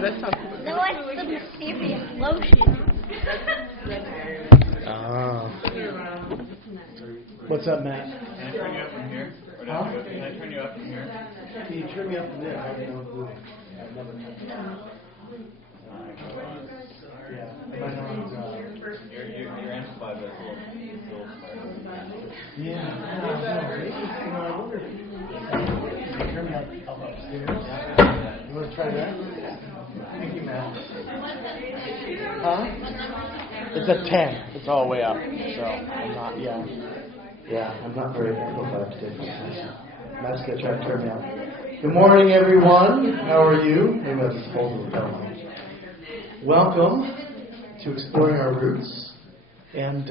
that sounds good. No, it's the mysterious lotion. What's up, Matt? Can I turn you up from here? Or can I turn you up from here? Can you turn me up from there? I have no clue. I've never touched it. Yeah. You're amplified by this little part. Yeah. I wonder if you turn me up upstairs. You want to try that? Thank you, Matt. Huh? It's at 10. It's all the way up. So I'm not, I'm not very amplified today. Matt's going to try to turn me up. Good morning, everyone. How are you? Maybe I'll just hold the bell. Welcome to Exploring Our Roots. And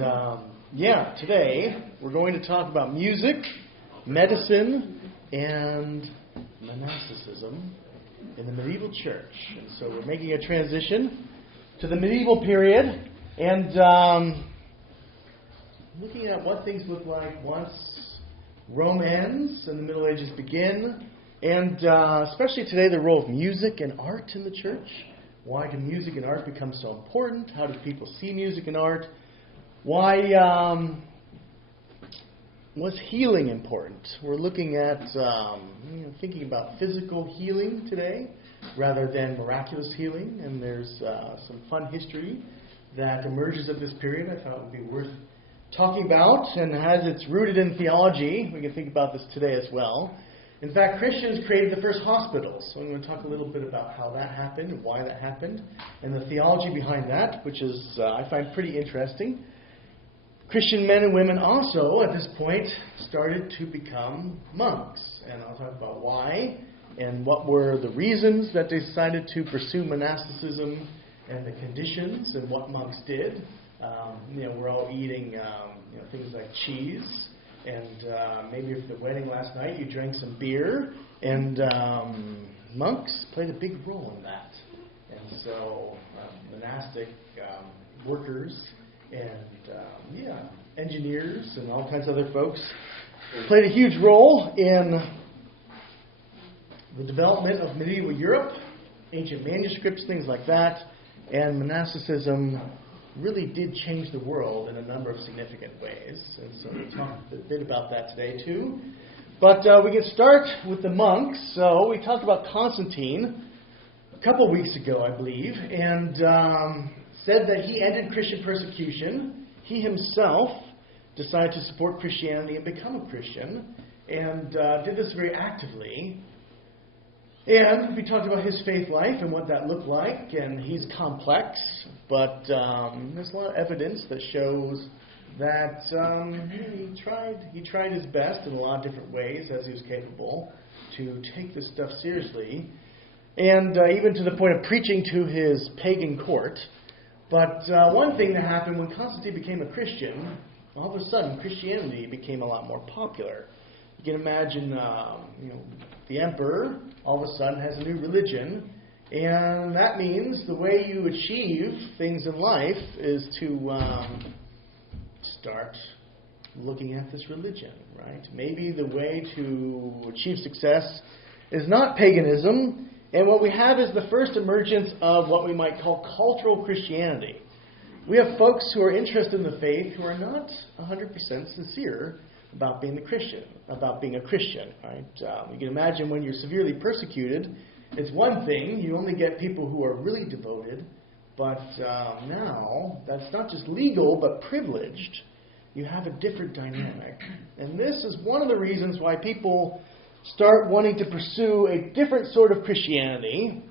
today we're going to talk about music, medicine, and monasticism in the medieval church. And so we're making a transition to the medieval period and looking at what things look like once Rome ends and the Middle Ages begin, and especially today the role of music and art in the church. Why do music and art become so important? How do people see music and art? Why was healing important? We're looking at thinking about physical healing today rather than miraculous healing, and there's some fun history that emerges of this period I thought would be worth talking about, and as it's rooted in theology, we can think about this today as well. In fact, Christians created the first hospitals, so I'm going to talk a little bit about how that happened and why that happened, and the theology behind that, which is, I find pretty interesting. Christian men and women also, at this point, started to become monks, and I'll talk about why, and what were the reasons that they decided to pursue monasticism, and the conditions, and what monks did. We're all eating things like cheese, and maybe for the wedding last night you drank some beer, and monks played a big role in that. And so monastic workers and engineers and all kinds of other folks played a huge role in the development of medieval Europe, ancient manuscripts, things like that, and monasticism really did change the world in a number of significant ways. And so we'll talk a bit about that today too. But we can start with the monks. So we talked about Constantine a couple weeks ago, I believe, and said that he ended Christian persecution. He himself decided to support Christianity and become a Christian, and did this very actively. And we talked about his faith life and what that looked like, and he's complex, but there's a lot of evidence that shows that he tried his best in a lot of different ways as he was capable to take this stuff seriously, and even to the point of preaching to his pagan court. But one thing that happened when Constantine became a Christian, all of a sudden Christianity became a lot more popular. You can imagine, the emperor all of a sudden has a new religion, and that means the way you achieve things in life is to start looking at this religion, right? Maybe the way to achieve success is not paganism, and what we have is the first emergence of what we might call cultural Christianity. We have folks who are interested in the faith who are not 100% sincere about being a Christian, right? You can imagine when you're severely persecuted, it's one thing, you only get people who are really devoted, but now that's not just legal, but privileged. You have a different dynamic. And this is one of the reasons why people start wanting to pursue a different sort of Christianity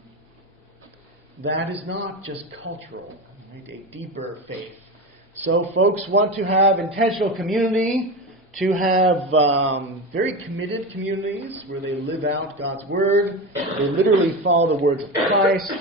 that is not just cultural, right? A deeper faith. So folks want to have intentional community, to have very committed communities where they live out God's Word. They literally follow the words of Christ.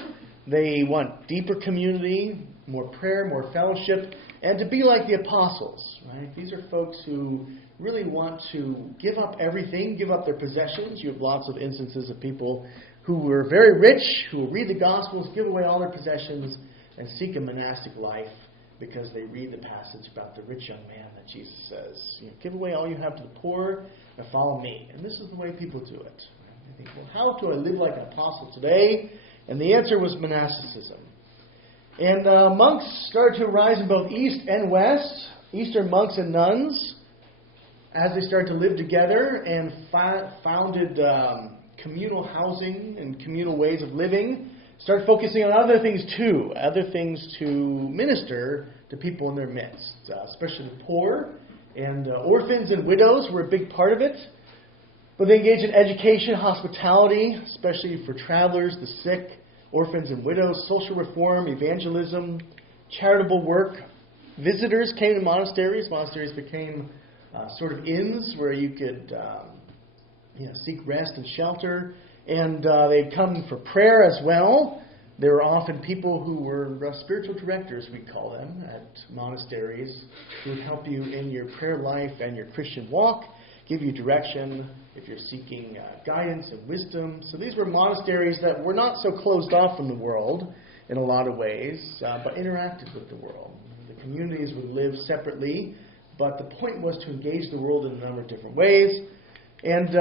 They want deeper community, more prayer, more fellowship, and to be like the apostles, right? These are folks who really want to give up everything, give up their possessions. You have lots of instances of people who were very rich, who will read the Gospels, give away all their possessions, and seek a monastic life because they read the passage about the rich young man that Jesus says, give away all you have to the poor and follow me. And this is the way people do it. They think, well, how do I live like an apostle today? And the answer was monasticism. And monks started to rise in both East and West, Eastern monks and nuns, as they started to live together and founded communal housing and communal ways of living, started focusing on other things to minister to people in their midst, especially the poor, and orphans and widows were a big part of it. But they engaged in education, hospitality, especially for travelers, the sick, orphans and widows, social reform, evangelism, charitable work. Visitors came to monasteries. Monasteries became sort of inns where you could seek rest and shelter. And they'd come for prayer as well. There were often people who were spiritual directors, we call them, at monasteries, who would help you in your prayer life and your Christian walk, give you direction if you're seeking guidance and wisdom. So these were monasteries that were not so closed off from the world in a lot of ways, but interacted with the world. The communities would live separately, but the point was to engage the world in a number of different ways. And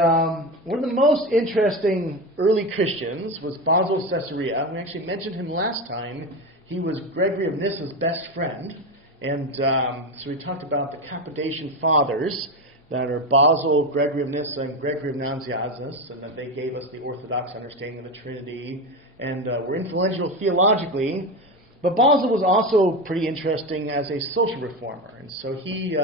one of the most interesting early Christians was Basil of Caesarea. We actually mentioned him last time. He was Gregory of Nyssa's best friend. And so we talked about the Cappadocian Fathers, that are Basil, Gregory of Nyssa, and Gregory of Nazianzus, and that they gave us the Orthodox understanding of the Trinity, and were influential theologically. But Basil was also pretty interesting as a social reformer, and so he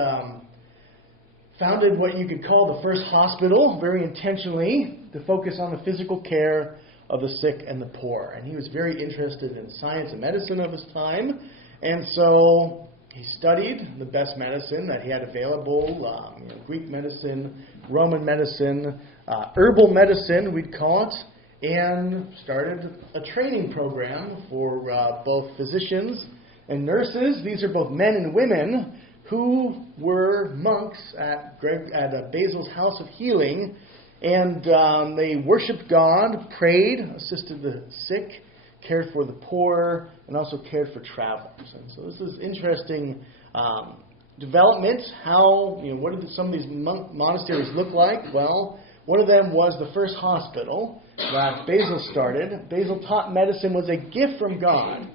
founded what you could call the first hospital, very intentionally, to focus on the physical care of the sick and the poor. And he was very interested in science and medicine of his time, and so he studied the best medicine that he had available, Greek medicine, Roman medicine, herbal medicine, we'd call it, and started a training program for both physicians and nurses. These are both men and women who were monks at Basil's House of Healing, and they worshipped God, prayed, assisted the sick, cared for the poor, and also cared for travelers. And so this is interesting development. What did some of these monasteries look like? Well, one of them was the first hospital that Basil started. Basil taught medicine was a gift from God.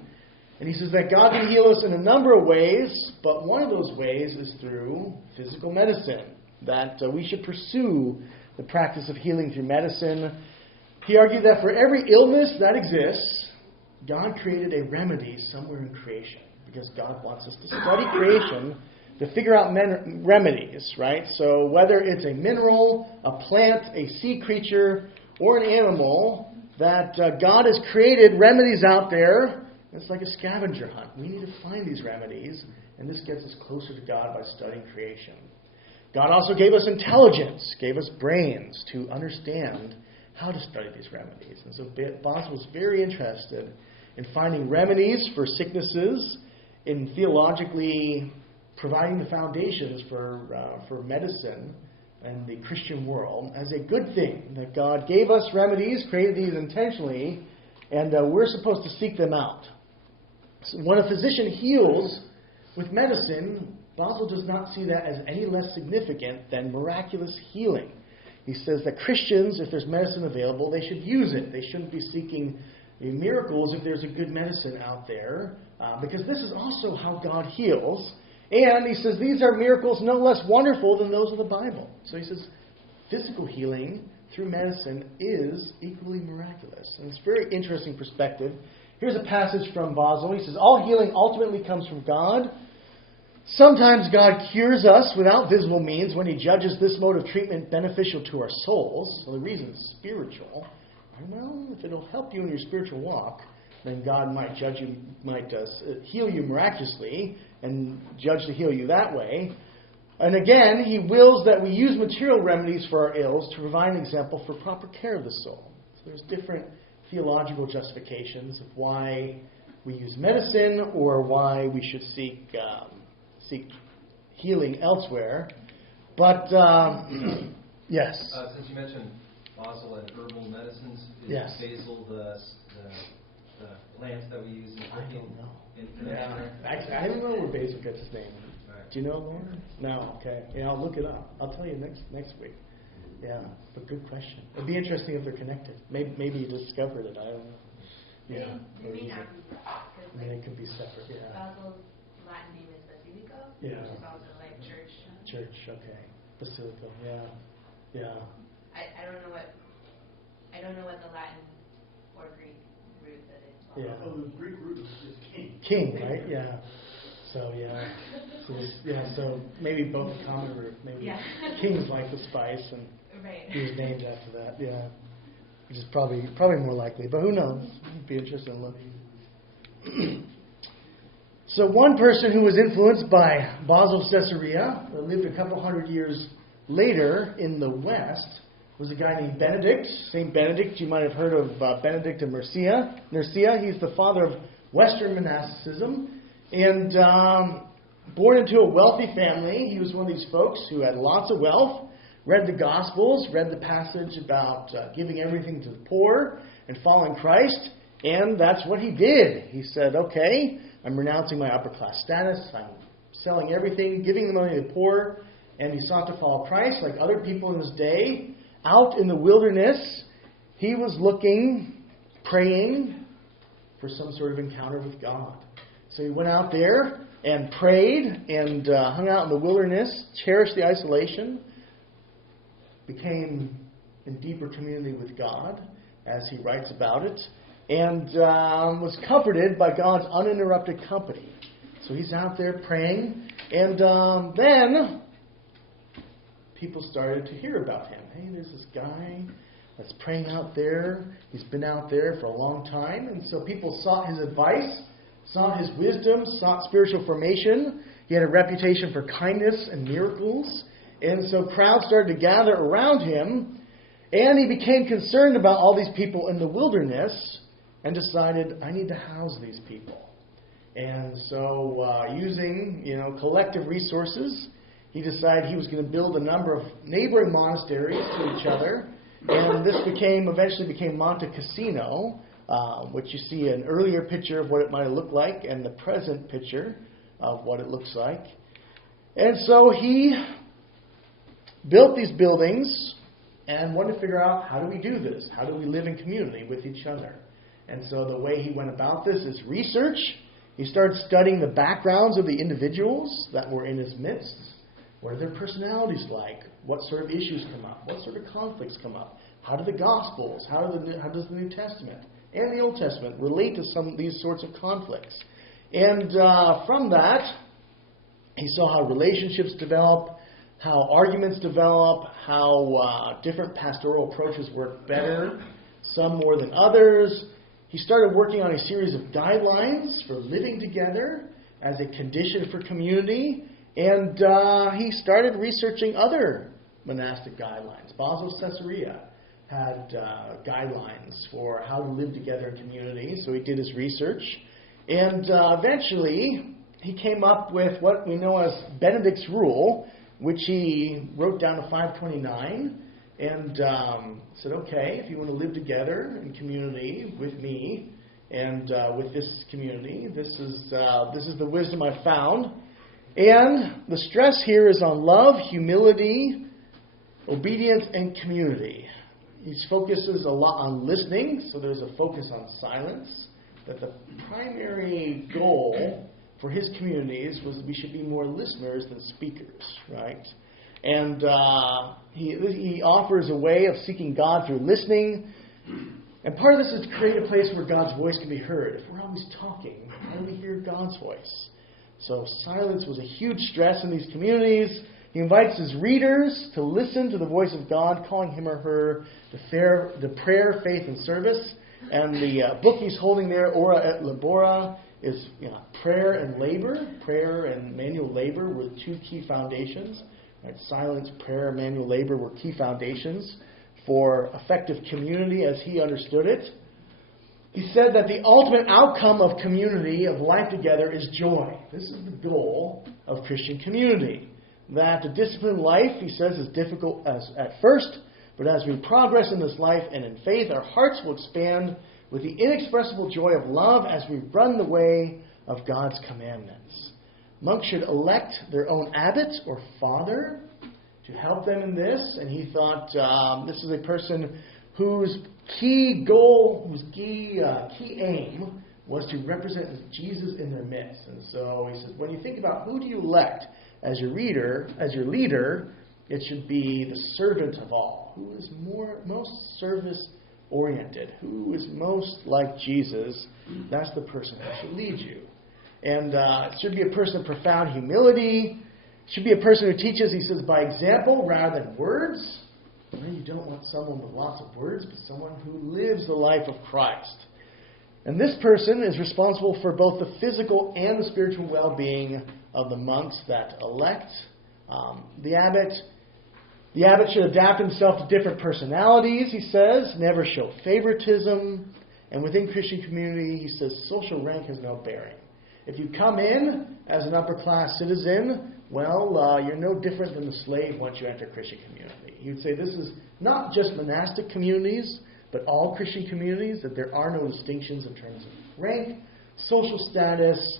And he says that God can heal us in a number of ways, but one of those ways is through physical medicine, that we should pursue the practice of healing through medicine. He argued that for every illness that exists, God created a remedy somewhere in creation, because God wants us to study creation to figure out remedies, right? So whether it's a mineral, a plant, a sea creature, or an animal, that God has created remedies out there. It's like a scavenger hunt. We need to find these remedies, and this gets us closer to God by studying creation. God also gave us intelligence, gave us brains to understand how to study these remedies. And so Basil was very interested in finding remedies for sicknesses, in theologically providing the foundations for medicine and the Christian world as a good thing, that God gave us remedies, created these intentionally, and we're supposed to seek them out. So when a physician heals with medicine, Basil does not see that as any less significant than miraculous healing. He says that Christians, if there's medicine available, they should use it. They shouldn't be seeking miracles if there's a good medicine out there, because this is also how God heals. And he says these are miracles no less wonderful than those of the Bible. So he says physical healing through medicine is equally miraculous. And it's a very interesting perspective. Here's a passage from Basil. He says, all healing ultimately comes from God. Sometimes God cures us without visible means when he judges this mode of treatment beneficial to our souls. So the reason is spiritual. Well, if it'll help you in your spiritual walk, then God might heal you miraculously and judge to heal you that way. And again, he wills that we use material remedies for our ills to provide an example for proper care of the soul. So there's different theological justifications of why we use medicine or why we should seek healing elsewhere. But, yes. Since you mentioned Basil and herbal medicines, is yes. basil the plants that we use in cooking? I don't know. Actually, I don't know where basil gets its name. Right. Do you know, Lauren? No. Okay. Yeah, I'll look it up. I'll tell you next week. Yeah, but good question. It'd be interesting if they're connected. Maybe you discovered it. I don't know. Yeah. They may not be, because I mean, it could be separate, yeah. Basil's Latin name is Basilico, Yeah. which is also like church. Church, okay. Basilica, yeah. Yeah. I don't know what the Latin or Greek root that is. Yeah. Oh, the Greek root is king. King, right? Yeah. So, yeah. So maybe both a common root. Maybe king's like the spice, and Right. he was named after that, yeah. Which is probably more likely, but who knows? It'd be interesting to look. So one person who was influenced by Basil of Caesarea, who lived a couple hundred years later in the West, was a guy named Benedict. St. Benedict, you might have heard of Benedict of Nursia. He's the father of Western monasticism. And born into a wealthy family, he was one of these folks who had lots of wealth, read the Gospels, read the passage about giving everything to the poor and following Christ, and that's what he did. He said, okay, I'm renouncing my upper class status, I'm selling everything, giving the money to the poor, and he sought to follow Christ like other people in his day. Out in the wilderness, he was looking, praying for some sort of encounter with God. So he went out there and prayed and hung out in the wilderness, cherished the isolation, became in deeper community with God, as he writes about it, and was comforted by God's uninterrupted company. So he's out there praying, and then people started to hear about him. Hey, there's this guy that's praying out there. He's been out there for a long time, and so people sought his advice, sought his wisdom, sought spiritual formation. He had a reputation for kindness and miracles. And so crowds started to gather around him, and he became concerned about all these people in the wilderness and decided, I need to house these people. And so using collective resources, he decided he was going to build a number of neighboring monasteries to each other. And this eventually became Monte Cassino, which you see an earlier picture of what it might look like and the present picture of what it looks like. And so he built these buildings and wanted to figure out, how do we do this? How do we live in community with each other? And so the way he went about this is research. He started studying the backgrounds of the individuals that were in his midst. What are their personalities like? What sort of issues come up? What sort of conflicts come up? How do the Gospels, how does the New Testament and the Old Testament relate to some of these sorts of conflicts? And from that, he saw how relationships develop, how arguments develop, how different pastoral approaches work better, some more than others. He started working on a series of guidelines for living together as a condition for community, and he started researching other monastic guidelines. Basil of Caesarea had guidelines for how to live together in community, so he did his research, and eventually he came up with what we know as Benedict's Rule, which he wrote down to 529, and said, okay, if you want to live together in community with me and with this community, this is the wisdom I found. And the stress here is on love, humility, obedience, and community. He focuses a lot on listening, so there's a focus on silence. But the primary goal for his communities was we should be more listeners than speakers, right? And he offers a way of seeking God through listening. And part of this is to create a place where God's voice can be heard. If we're always talking, how do we hear God's voice? So silence was a huge stress in these communities. He invites his readers to listen to the voice of God, calling him or her the prayer, faith, and service. And the book he's holding there, Ora et Labora, is prayer and labor. Prayer and manual labor were two key foundations. Right? Silence, prayer, and manual labor were key foundations for effective community as he understood it. He said that the ultimate outcome of community, of life together, is joy. This is the goal of Christian community. That the disciplined life, he says, is difficult at first, but as we progress in this life and in faith, our hearts will expand with the inexpressible joy of love as we run the way of God's commandments. Monks should elect their own abbot or father to help them in this, and he thought this is a person whose key goal, whose key aim was to represent Jesus in their midst. And so he says, when you think about who do you elect as your leader, it should be the servant of all. Who is most service-oriented? Who is most like Jesus? That's the person who should lead you. And it should be a person of profound humility. It should be a person who teaches, he says, by example rather than words. You don't want someone with lots of words, but someone who lives the life of Christ. And this person is responsible for both the physical and the spiritual well-being of the monks that elect. The abbot should adapt himself to different personalities, he says, never show favoritism. And within Christian community, he says, social rank has no bearing. If you come in as an upper-class citizen, well, you're no different than the slave once you enter Christian community. He would say this is not just monastic communities, but all Christian communities, that there are no distinctions in terms of rank, social status,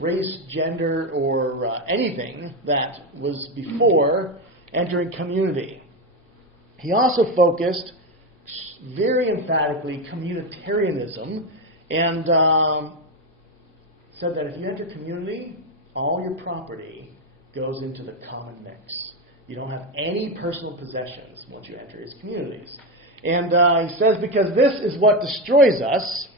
race, gender, or anything that was before entering community. He also focused very emphatically communitarianism and said that if you enter community, all your property goes into the common mix. You don't have any personal possessions once you enter his communities. And he says because this is what destroys us,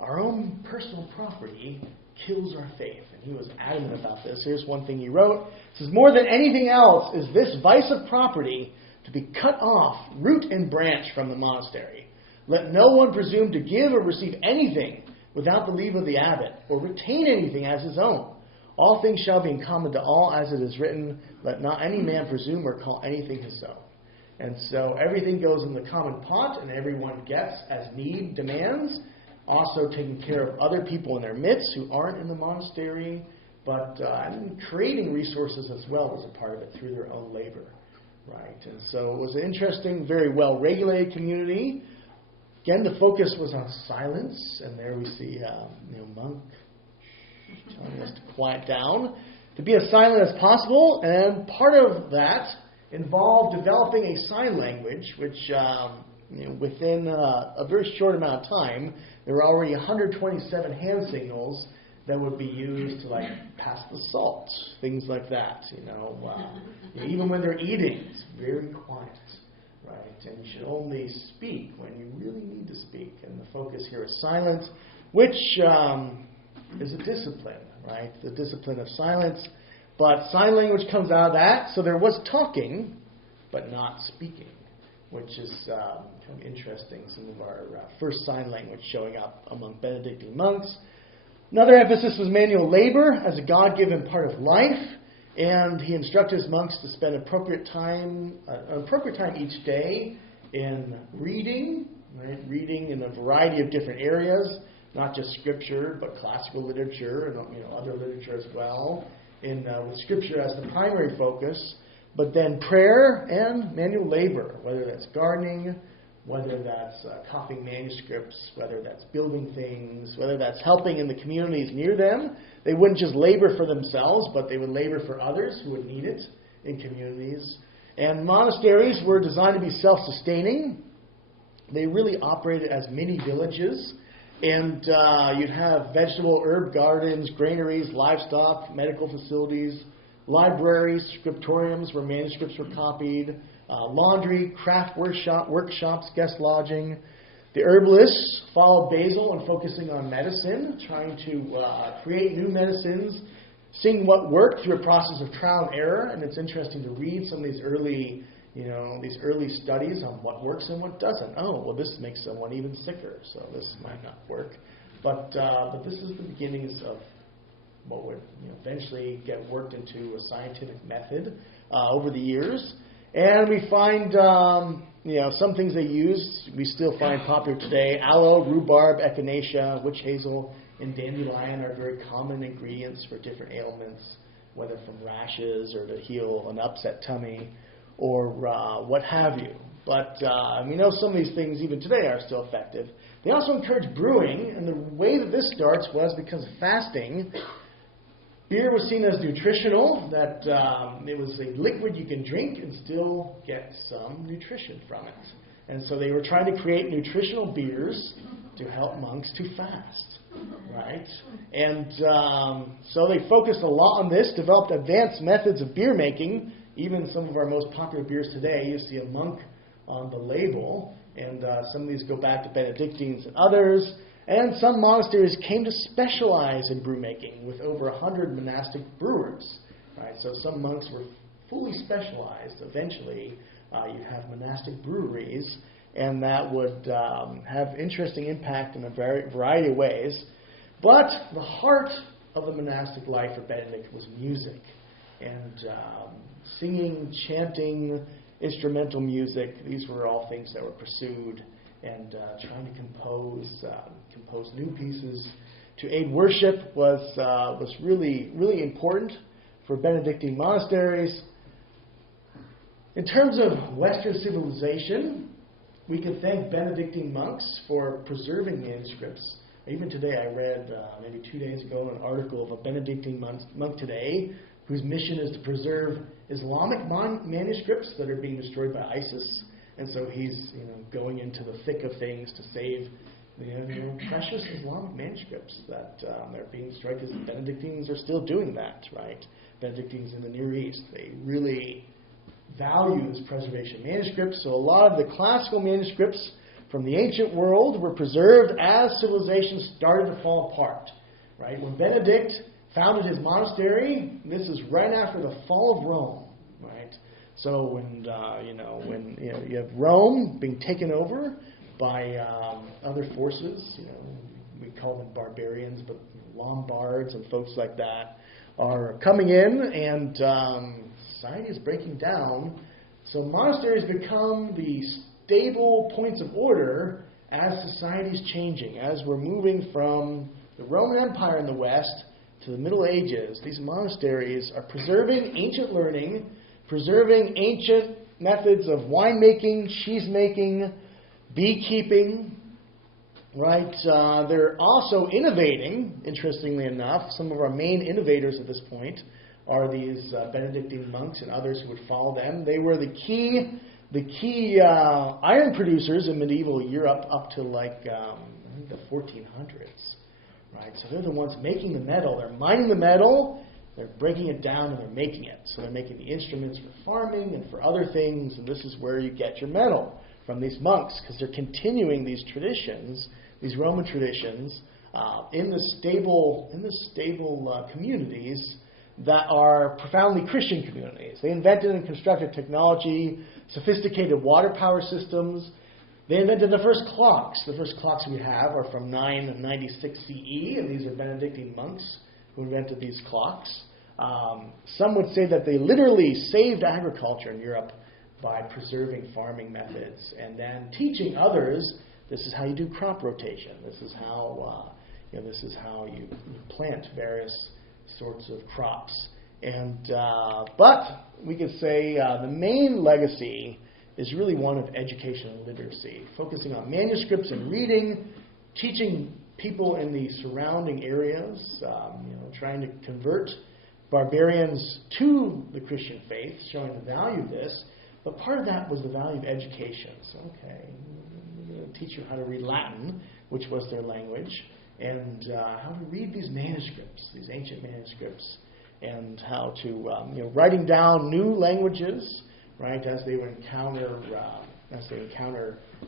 our own personal property kills our faith. And he was adamant about this. Here's one thing he wrote. He says, more than anything else is this vice of property to be cut off, root and branch from the monastery. Let no one presume to give or receive anything without the leave of the abbot, or retain anything as his own. All things shall be in common to all, as it is written, let not any man presume or call anything his own. And so everything goes in the common pot, and everyone gets as need demands. Also taking care of other people in their midst who aren't in the monastery, but creating resources as well was a part of it through their own labor. Right? And so it was an interesting, very well-regulated community. Again, the focus was on silence, and there we see monk telling us to quiet down, to be as silent as possible, and part of that involved developing a sign language, which within a very short amount of time, there were already 127 hand signals that would be used to pass the salt, things like that. Even when they're eating, it's very quiet. Right, and you should only speak when you really need to speak. And the focus here is silence, which is a discipline, right? The discipline of silence. But sign language comes out of that. So there was talking, but not speaking, which is kind of interesting. Some of our first sign language showing up among Benedictine monks. Another emphasis was manual labor as a God-given part of life. And he instructed his monks to spend appropriate time each day in reading, right? Reading in a variety of different areas, not just scripture, but classical literature and other literature as well. With scripture as the primary focus, but then prayer and manual labor, whether that's gardening, whether that's copying manuscripts, whether that's building things, whether that's helping in the communities near them. They wouldn't just labor for themselves, but they would labor for others who would need it in communities. And monasteries were designed to be self-sustaining. They really operated as mini villages. And you'd have vegetable, herb gardens, granaries, livestock, medical facilities, libraries, scriptoriums where manuscripts were copied, laundry, craft workshops, guest lodging. The herbalists followed Basil in focusing on medicine, trying to create new medicines, seeing what worked through a process of trial and error. And it's interesting to read some of these early studies on what works and what doesn't. Oh, well, this makes someone even sicker, so this might not work. But this is the beginnings of what would eventually get worked into a scientific method over the years. And we find, some things they used we still find popular today. Aloe, rhubarb, echinacea, witch hazel, and dandelion are very common ingredients for different ailments, whether from rashes or to heal an upset tummy or what have you. But we know some of these things even today are still effective. They also encourage brewing, and the way that this starts was because of fasting. Beer was seen as nutritional, that it was a liquid you can drink and still get some nutrition from it. And so they were trying to create nutritional beers to help monks to fast, right? And so they focused a lot on this, developed advanced methods of beer making. Even some of our most popular beers today, you see a monk on the label. And some of these go back to Benedictines and others. And some monasteries came to specialize in brew making with over 100 monastic brewers, right? So some monks were fully specialized. Eventually, you have monastic breweries, and that would have interesting impact in a variety of ways. But the heart of the monastic life for Benedict was music, and singing, chanting, instrumental music. These were all things that were pursued, and trying to compose new pieces to aid worship was really, really important for Benedictine monasteries. In terms of Western civilization, we can thank Benedictine monks for preserving manuscripts. Even today, I read maybe 2 days ago an article of a Benedictine monk today whose mission is to preserve Islamic manuscripts that are being destroyed by ISIS. And so he's going into the thick of things to save precious Islamic manuscripts that are being destroyed, because the Benedictines are still doing that, right? Benedictines in the Near East, they really value this preservation of manuscripts. So a lot of the classical manuscripts from the ancient world were preserved as civilization started to fall apart, right? When Benedict founded his monastery, this is right after the fall of Rome, right? So when you have Rome being taken over by other forces, we call them barbarians, but Lombards and folks like that are coming in, and society is breaking down. So monasteries become the stable points of order as society is changing, as we're moving from the Roman Empire in the West to the Middle Ages. These monasteries are preserving ancient learning, preserving ancient methods of winemaking, cheese-making, beekeeping, right? They're also innovating, interestingly enough. Some of our main innovators at this point are these Benedictine monks and others who would follow them. They were the key iron producers in medieval Europe up to I think the 1400s, right? So they're the ones making the metal. They're mining the metal, they're breaking it down, and they're making it. So they're making the instruments for farming and for other things, and this is where you get your metal from these monks, because they're continuing these traditions, these Roman traditions, in the stable communities that are profoundly Christian communities. They invented and constructed technology, sophisticated water power systems. They invented the first clocks. The first clocks we have are from 996 CE, and these are Benedictine monks who invented these clocks. Some would say that they literally saved agriculture in Europe by preserving farming methods and then teaching others, this is how you do crop rotation. This is how you plant various sorts of crops. But we could say the main legacy is really one of education and literacy, focusing on manuscripts and reading, teaching people in the surrounding areas, trying to convert barbarians to the Christian faith, showing the value of this. But part of that was the value of education. So, we're going to teach you how to read Latin, which was their language, and how to read these manuscripts, these ancient manuscripts, and how to writing down new languages, right? As they would encounter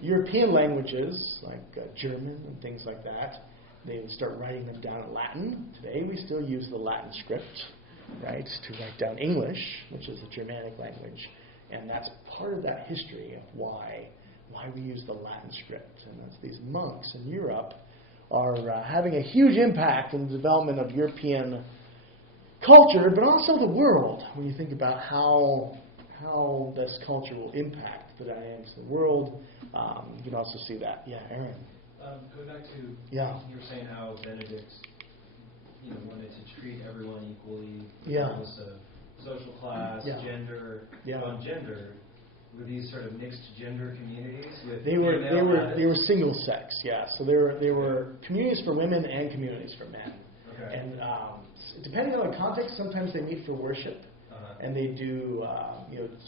European languages like German and things like that, they would start writing them down in Latin. Today we still use the Latin script, right, to write down English, which is a Germanic language, and that's part of that history of why we use the Latin script. And that's these monks in Europe are having a huge impact in the development of European culture, but also the world, when you think about how this culture will impact the dynamics of the world. You can also see that. Yeah, Aaron. Going back to you were saying how Benedict wanted to treat everyone equally, regardless of social class, gender. On gender, were these sort of mixed gender communities with they were single sex, So they were communities for women and communities for men. Okay. And depending on the context, sometimes they meet for worship, and they do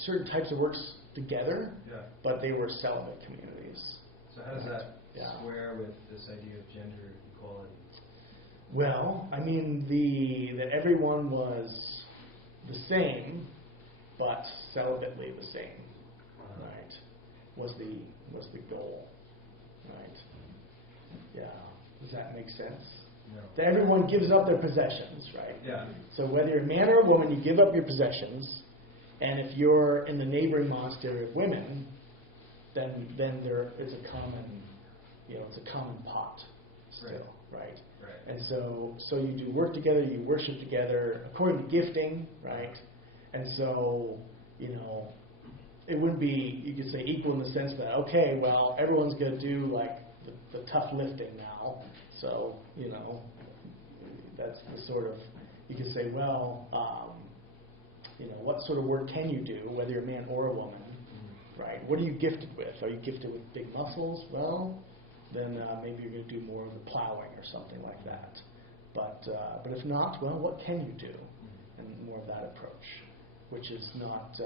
certain types of works together, Yeah. but they were celibate communities. So how does that square with this idea of gender equality? Well, I mean, that everyone was the same, but celibately the same, right? Was the goal, right? Yeah. Does that make sense? No. That everyone gives up their possessions, right? Yeah. So whether you're a man or a woman, you give up your possessions, and if you're in the neighboring monastery of women, then there is a common, it's a common pot still, right? Right. And so you do work together, you worship together according to gifting, right? And so, it wouldn't be, you could say, equal in the sense that, okay, well, everyone's going to do like the tough lifting now. So, that's the sort of, you could say, well, what sort of work can you do, whether you're a man or a woman, right? What are you gifted with? Are you gifted with big muscles? Well, then maybe you're going to do more of the plowing or something like that. But if not, well, what can you do? And more of that approach, which is not,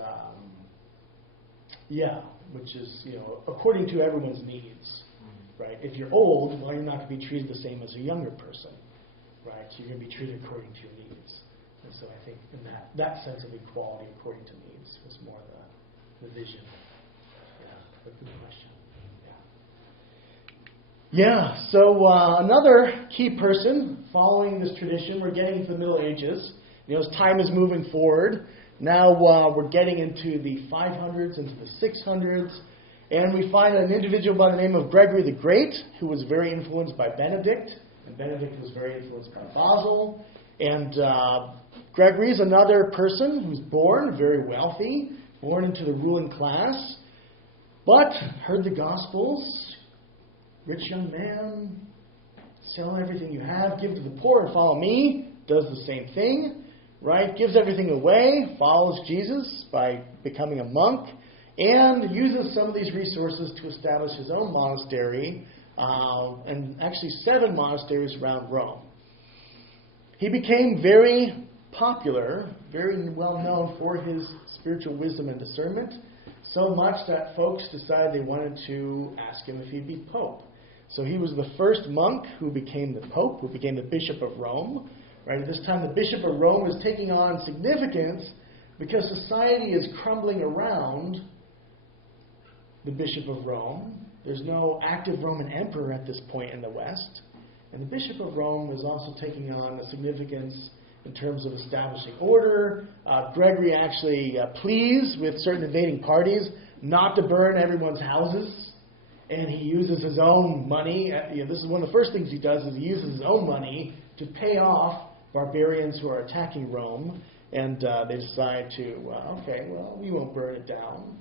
which is, according to everyone's needs, right? If you're old, well, you're not going to be treated the same as a younger person, right? You're going to be treated according to your needs. And so I think in that sense of equality according to needs was more the vision. Yeah, but good question. Yeah, so another key person following this tradition, we're getting into the Middle Ages. As time is moving forward, now we're getting into the 500s, into the 600s, and we find an individual by the name of Gregory the Great, who was very influenced by Benedict, and Benedict was very influenced by Basil. And Gregory is another person who's born very wealthy, born into the ruling class, but heard the Gospels. Rich young man, sell everything you have, give to the poor and follow me. Does the same thing, right? Gives everything away, follows Jesus by becoming a monk, and uses some of these resources to establish his own monastery, and actually 7 monasteries around Rome. He became very popular, very well known for his spiritual wisdom and discernment, so much that folks decided they wanted to ask him if he'd be pope. So he was the first monk who became the pope, who became the bishop of Rome. Right? At this time, the bishop of Rome is taking on significance because society is crumbling around the bishop of Rome. There's no active Roman emperor at this point in the West. And the bishop of Rome is also taking on a significance in terms of establishing order. Gregory actually pleads with certain invading parties not to burn everyone's houses. And he uses his own money. This is one of the first things he does, is he uses his own money to pay off barbarians who are attacking Rome. And they decide to, we won't burn it down.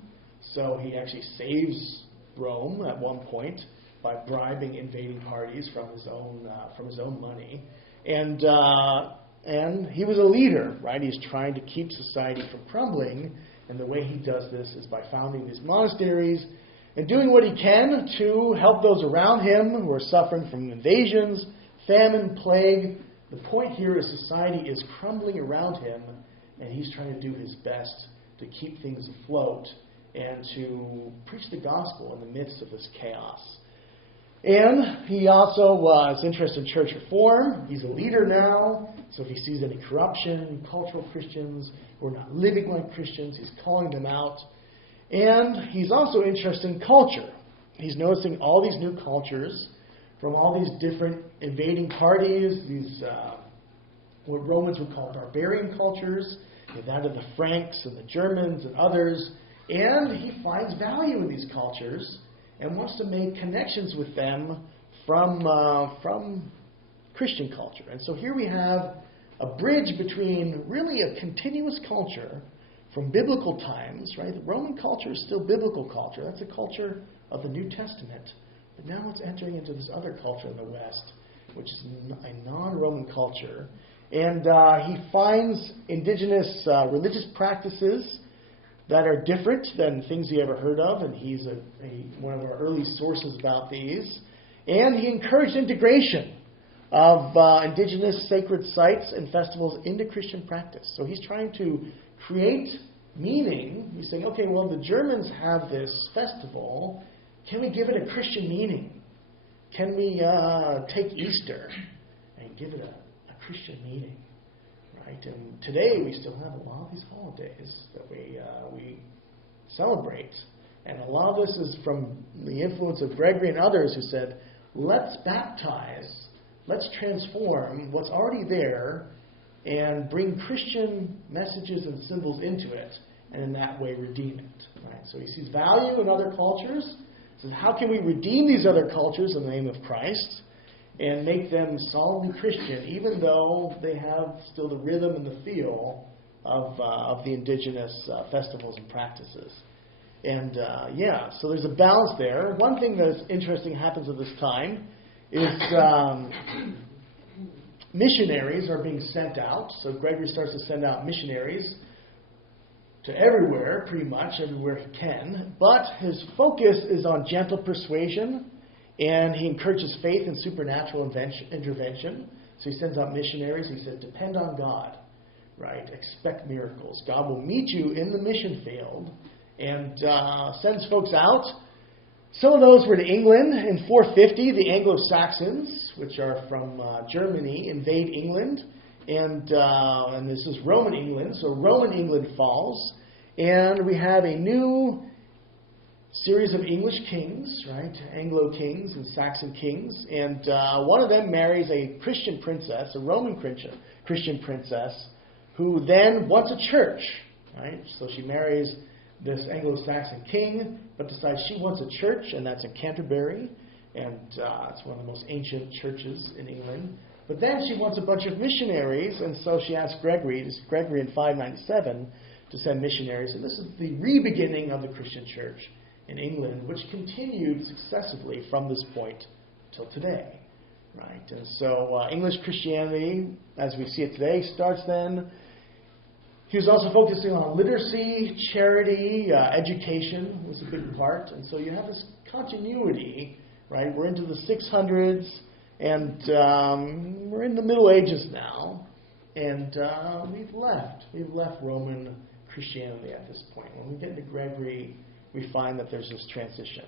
So he actually saves Rome at one point by bribing invading parties from his own money. And he was a leader, right? He's trying to keep society from crumbling. And the way he does this is by founding these monasteries and doing what he can to help those around him who are suffering from invasions, famine, plague. The point here is society is crumbling around him, and he's trying to do his best to keep things afloat and to preach the gospel in the midst of this chaos. And he also is interested in church reform. He's a leader now, so if he sees any corruption, cultural Christians who are not living like Christians, he's calling them out. And he's also interested in culture. He's noticing all these new cultures from all these different invading parties, these what Romans would call barbarian cultures, that of the Franks and the Germans and others. And he finds value in these cultures and wants to make connections with them from Christian culture. And so here we have a bridge between really a continuous culture from biblical times, right? The Roman culture is still biblical culture. That's a culture of the New Testament. But now it's entering into this other culture in the West, which is a non-Roman culture. And he finds indigenous religious practices that are different than things he ever heard of, and he's one of our early sources about these. And he encouraged integration of indigenous sacred sites and festivals into Christian practice. So he's trying to create meaning, we're saying, okay, well, the Germans have this festival. Can we give it a Christian meaning? Can we take Easter and give it a Christian meaning? Right? And today we still have a lot of these holidays that we celebrate. And a lot of this is from the influence of Gregory and others who said, let's baptize, let's transform what's already there and bring Christian messages and symbols into it, and in that way redeem it. Right? So he sees value in other cultures. He says, how can we redeem these other cultures in the name of Christ and make them solidly Christian, even though they have still the rhythm and the feel of the indigenous festivals and practices. And so there's a balance there. One thing that's interesting happens at this time is missionaries are being sent out. So Gregory starts to send out missionaries to everywhere, pretty much everywhere he can. But his focus is on gentle persuasion, and he encourages faith and supernatural intervention. So he sends out missionaries. He says, depend on God, right? Expect miracles. God will meet you in the mission field and sends folks out. Some of those were to England. In 450, the Anglo-Saxons, which are from Germany, invade England. And this is Roman England. So Roman England falls. And we have a new series of English kings, right? Anglo kings and Saxon kings. And one of them marries a Christian princess, a Roman Christian princess, who then wants a church, right? So she marries this Anglo-Saxon king, but decides she wants a church, and that's in Canterbury. And it's one of the most ancient churches in England. But then she wants a bunch of missionaries, and so she asks Gregory in 597 to send missionaries. And this is the re-beginning of the Christian church in England, which continued successively from this point till today. Right? And so English Christianity, as we see it today, starts then. He was also focusing on literacy, charity, education was a big part. And so you have this continuity, right? We're into the 600s, and we're in the Middle Ages now. And we've left Roman Christianity at this point. When we get into Gregory, we find that there's this transition.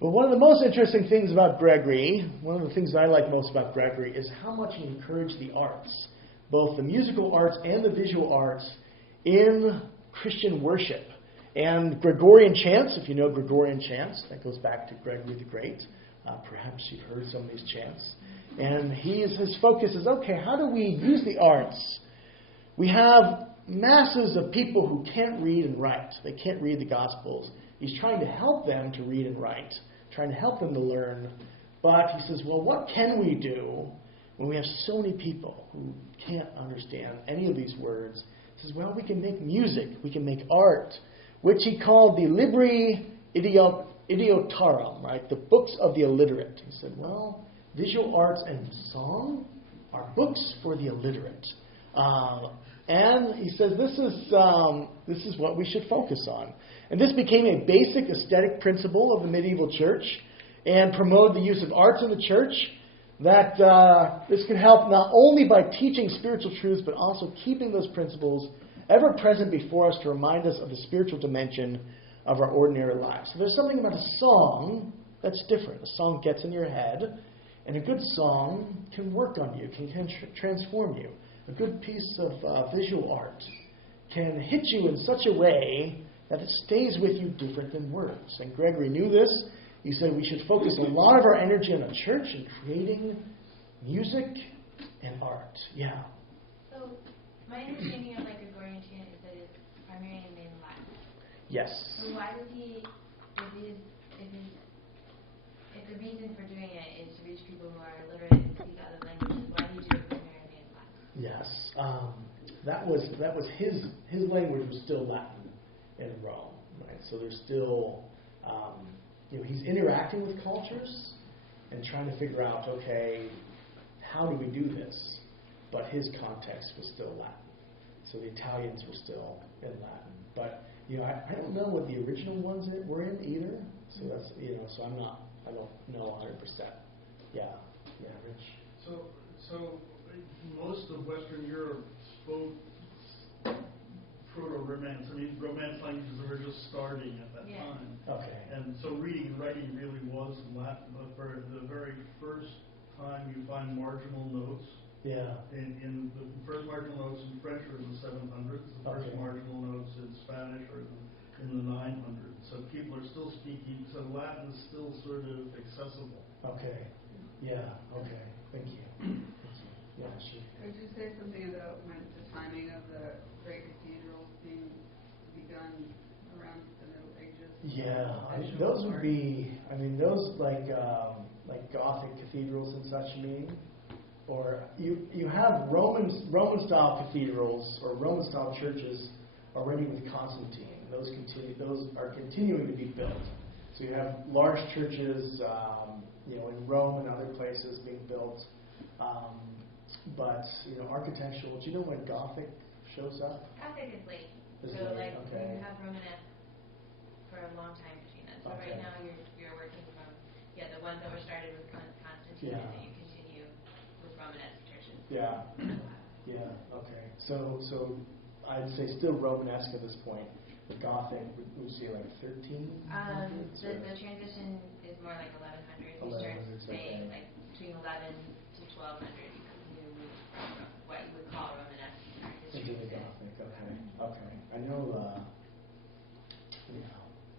But one of the most interesting things about Gregory, one of the things I like most about Gregory, is how much he encouraged the arts, both the musical arts and the visual arts, in Christian worship. And Gregorian chants, if you know Gregorian chants, that goes back to Gregory the Great. Perhaps you've heard some of these chants. And his focus is, okay, how do we use the arts? We have masses of people who can't read and write. They can't read the Gospels. He's trying to help them to read and write, trying to help them to learn. But he says, well, what can we do when we have so many people who can't understand any of these words? He says, well, we can make music, we can make art, which he called the Libri Idiotarum, right? The books of the illiterate. He said, well, visual arts and song are books for the illiterate. And he says this is what we should focus on. And this became a basic aesthetic principle of the medieval church and promoted the use of arts in the church, that this can help not only by teaching spiritual truths, but also keeping those principles ever present before us to remind us of the spiritual dimension of our ordinary lives. So there's something about a song that's different. A song gets in your head, and a good song can work on you, can transform you. A good piece of visual art can hit you in such a way that it stays with you different than words. And Gregory knew this. He said we should focus a lot of our energy on the church and creating music and art. Yeah. So my understanding of like Gregorian chant is that it's primarily in Latin. Yes. So why does he, if the reason for doing it is to reach people who are illiterate and speak other languages, why do you do it primarily in Latin? Yes. That was his language was still Latin in Rome, right? So there's still he's interacting with cultures and trying to figure out, okay, how do we do this? But his context was still Latin. So the Italians were still in Latin. But, I don't know what the original ones were in either. So that's, so I don't know 100%. Yeah, Rich. So most of Western Europe spoke proto-Romance. I mean, Romance languages were just starting at that time. Okay. And so reading and writing really was in Latin, but for the very first time you find marginal notes. Yeah. In the first marginal notes in French are in the 700s. The first marginal notes in Spanish are in the 900s. So people are still speaking. So Latin is still sort of accessible. Okay. Yeah. Okay. Thank you. Yeah. Sure. Could you say something about when the timing of the great cathedrals being begun around the Middle Ages? Yeah, those would be. I mean, those like Gothic cathedrals and such. You mean? Or you have Roman style cathedrals or Roman style churches already with Constantine. Those are continuing to be built. So you have large churches, in Rome and other places being built. But architectural. Do you know when Gothic shows up? Gothic is late. You have Romanesque for a long time between us. So right now you're working from the ones that were started with Constantine and that you continue with Romanesque churches. Yeah. Yeah. Okay. So I'd say still Romanesque at this point. The Gothic, would you say like 13? The transition is more like 1100. You start saying like between 11 to 1200. You move what you would call Romanesque into the Gothic. Okay. I know.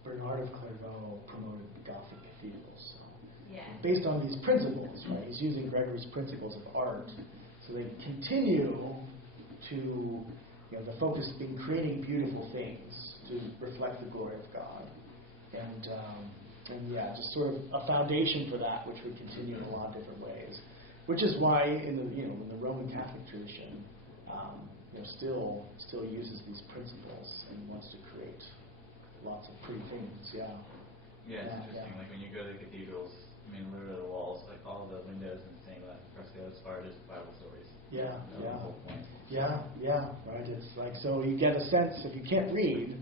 Bernard of Clairvaux promoted Gothic cathedrals. So. Yeah. Based on these principles, right? He's using Gregory's principles of art, so they continue to, the focus in creating beautiful things to reflect the glory of God, and just sort of a foundation for that, which would continue in a lot of different ways. Which is why in the Roman Catholic tradition, still uses these principles and wants to create lots of pretty things. Yeah. Yeah, it's interesting. Like when you go to cathedrals, I mean, literally the walls, like all the windows and stained glass frescoes are just Bible stories. Yeah. The whole point. Yeah. Right. It's like, so you get a sense, if you can't read,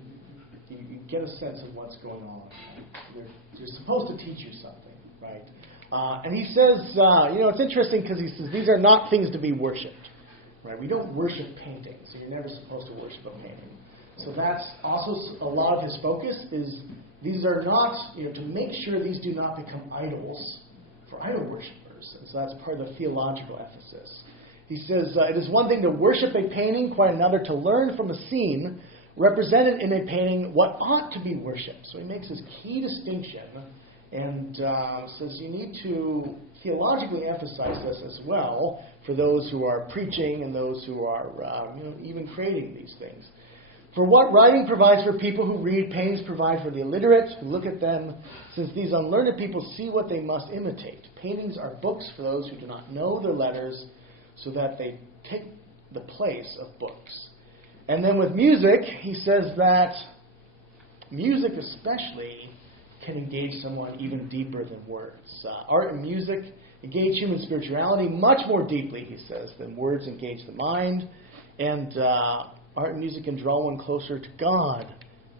you get a sense of what's going on. They're supposed to teach you something, right? And he says, it's interesting because he says these are not things to be worshipped, right? We don't worship paintings, so you're never supposed to worship a painting. So that's also a lot of his focus is these are not, to make sure these do not become idols for idol worshippers. And so that's part of the theological emphasis. He says, it is one thing to worship a painting, quite another to learn from a scene represented in a painting what ought to be worshipped. So he makes this key distinction and says you need to theologically emphasize this as well for those who are preaching and those who are even creating these things. For what writing provides for people who read, paintings provide for the illiterate who look at them, since these unlearned people see what they must imitate. Paintings are books for those who do not know their letters, so that they take the place of books. And then with music, he says that music especially can engage someone even deeper than words. Art and music engage human spirituality much more deeply, he says, than words engage the mind. And art and music can draw one closer to God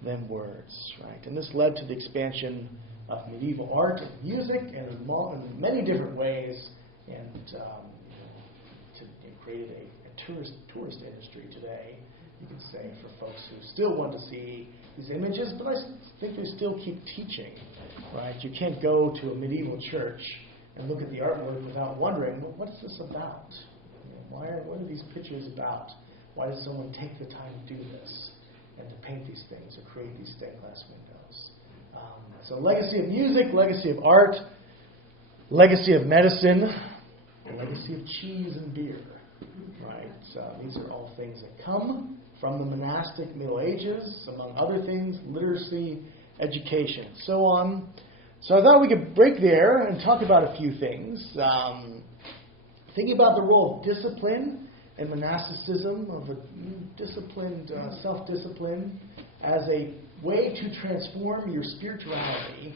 than words, right? And this led to the expansion of medieval art and music and in many different ways, and created a tourist industry today, you could say, for folks who still want to see these images, but I think they still keep teaching, right? You can't go to a medieval church and look at the artwork without wondering, well, what's this about? What are these pictures about? Why does someone take the time to do this and to paint these things or create these stained glass windows? So legacy of music, legacy of art, legacy of medicine, legacy of cheese and beer. Right? These are all things that come from the monastic Middle Ages, among other things, literacy, education, so on. So I thought we could break there and talk about a few things. Thinking about the role of discipline and monasticism, of a disciplined, self-discipline, as a way to transform your spirituality.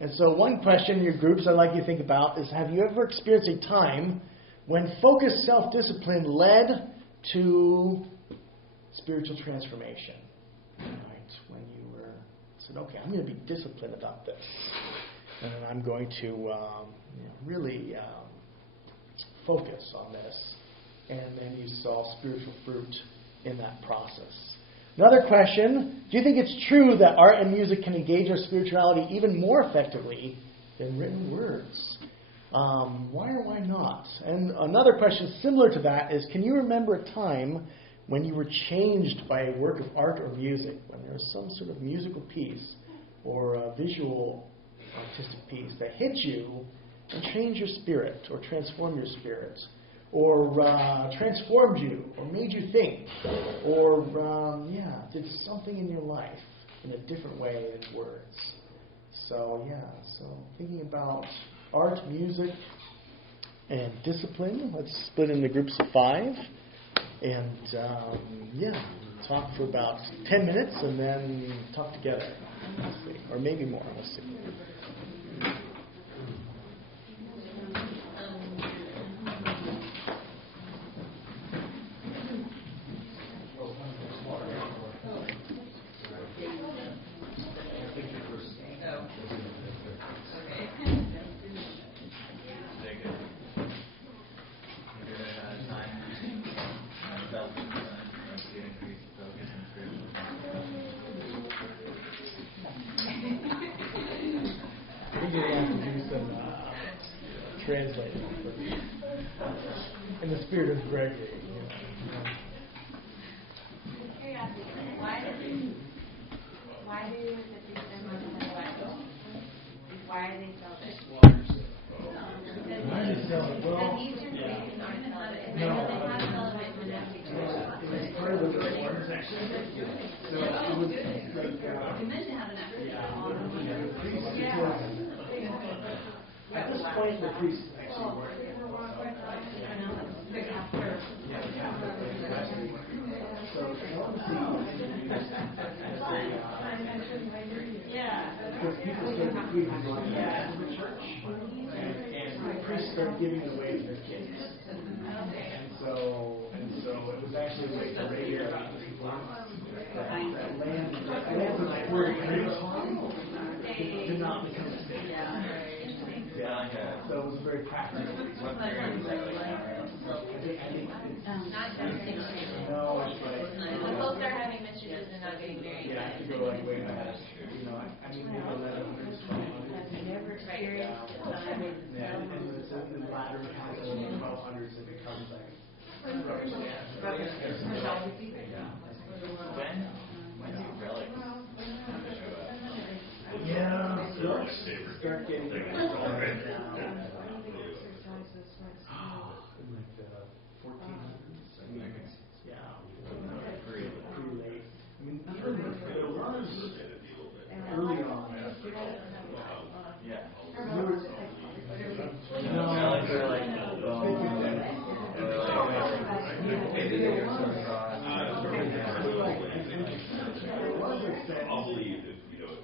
And so one question in your groups I'd like you to think about is, have you ever experienced a time when focused self-discipline led to spiritual transformation? Right? When you said, okay, I'm going to be disciplined about this. And I'm going to really focus on this. And then you saw spiritual fruit in that process. Another question, do you think it's true that art and music can engage our spirituality even more effectively than written words? Why or why not? And another question similar to that is, can you remember a time when you were changed by a work of art or music, when there was some sort of musical piece or a visual artistic piece that hit you and changed your spirit or transformed your spirit or transformed you or made you think or, did something in your life in a different way than words? So thinking about art, music, and discipline. Let's split into groups of 5. And, talk for about 10 minutes and then talk together. Let's see. Or maybe more. Let's see. Translating in the spirit of Gregory. Curiosity, why do the priests and monks in the West? Why are they celibate? Because Eastern priests aren't celibate. I know they have celibate monastic traditions. It's part of the reforms, actually. So it was You mentioned how the at this point, the priests actually weren't. So because people started giving money to the church, and priests started giving it away to their kids. And so it was actually a way to regulate people. That land that were agreed upon did not become a state. Yeah, so it was very practical. I think not everything. no, it's like Both are having mistresses and not getting married. yeah, I have to go like way back. You know, I mean maybe 1100s, 1200s. Never experienced it. Yeah, and it's in the latter half of the 1200s it becomes like rubber stamp. When do relics show up? Yeah, start getting in like the 1400s. Yeah, pretty late. I mean, there was early on. Yeah. Relics are like